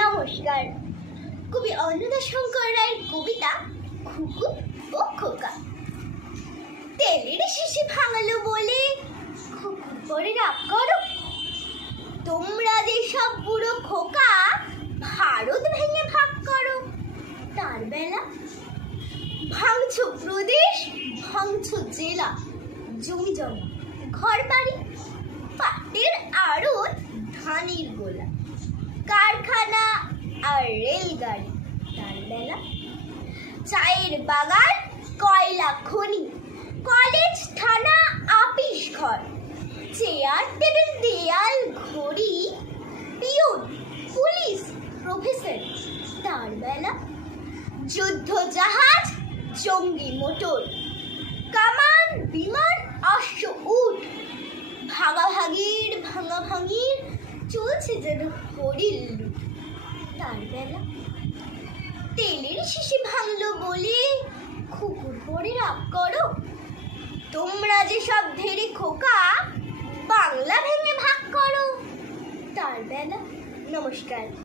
নমস্কার। কবি অন্নদাশঙ্কর রায়ের কবিতা খুকু ও খোকা। তেলের শিশি ভাঙালো বলে খুকুর পরে রাগ করো? তোমরা যে সব বুড়ো খোকা ভারত ভেঙে ভাগ করো, তার বেলা ভাঙছো প্রদেশ, ভাঙছো জেলা, জমি জমা ঘর বাড়ি, পাটের আড়ত, ধানের গোলা, কারখানা আর রেলগাড়ি, তার বেলা চায়ের বাগান, কয়লা খনি, কলেজ, থানা, আপিস ঘর, চেয়ার টেবিল, দেয়াল, ঘড়ি, পিয়ন, পুলিশ, প্রফেসর, তার বেলা যুদ্ধ জাহাজ, জঙ্গি মোটর, কামান, বিমান, অশ্ব, উট, ভাঙাভাঙির চলছে যেন হরির লুট। তার বেলা তেলের শিশি ভাঙলো বলে খুকুর পরে রাগ করো? তোমরা যে সব ধেড়ে খোকা বাংলা ভেঙে ভাগ করো, তার বেলা। নমস্কার।